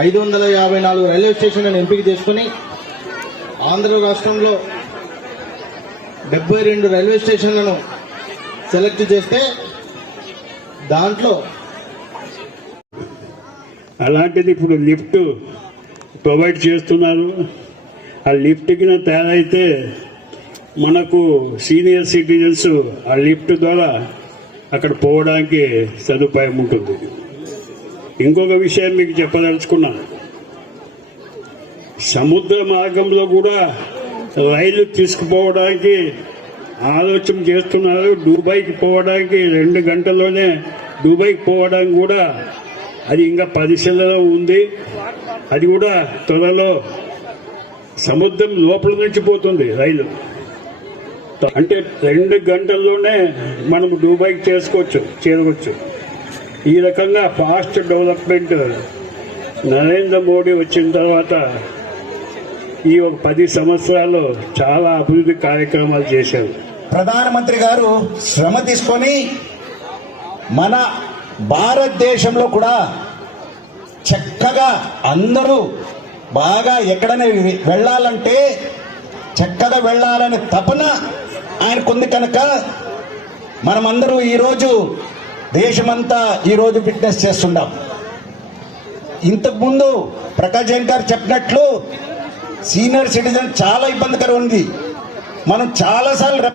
554 railway స్టేషన్లను ఎంపిక చేసుకుని ఆంధ్ర రాష్ట్రంలో 72 రైల్వే స్టేషన్లను సెలెక్ట్ చేస్తే దాంట్లో అలాంటిది ఇప్పుడు లిఫ్ట్ ప్రొవైడ్ చేస్తున్నారు. ఆ లిఫ్ట్కి తేడా అయితే మనకు సీనియర్ సిటిజన్స్ ఆ లిఫ్ట్ ద్వారా అక్కడ పోవడానికి సదుపాయం ఉంటుంది. ఇంకొక విషయం మీకు చెప్పదలుచుకున్నాను. సముద్ర మార్గంలో కూడా రైలు తీసుకుపోవడానికి ఆలోచన చేస్తున్నారు. దుబాయ్కి పోవడానికి 2 గంటల్లోనే దుబాయ్కి పోవడానికి కూడా అది ఇంకా పరిశీలనలో ఉంది. అది కూడా త్వరలో సముద్రం లోపల నుంచి పోతుంది రైలు. అంటే 2 గంటల్లోనే మనం దుబాయ్కి చేరవచ్చు. ఈ రకంగా ఫాస్ట్ డెవలప్మెంట్ నరేంద్ర మోడీ వచ్చిన తర్వాత ఈ 10 సంవత్సరాల్లో చాలా అభివృద్ధి కార్యక్రమాలు చేశారు. ప్రధానమంత్రి గారు శ్రమ తీసుకొని మన భారతదేశంలో కూడా చక్కగా అందరూ బాగా ఎక్కడైనా వెళ్ళాలంటే చక్కగా వెళ్ళాలనే తపన ఆయనకుంది కనుక మనమందరూ ఈరోజు దేశమంతా ఈరోజు ఫిట్నెస్ చేస్తున్నాం. ఇంతకుముందు ప్రకాష్ జైన్ గారు చెప్పినట్లు సీనియర్ సిటిజన్ చాలా ఇబ్బందికరం ఉంది. మనం చాలాసార్లు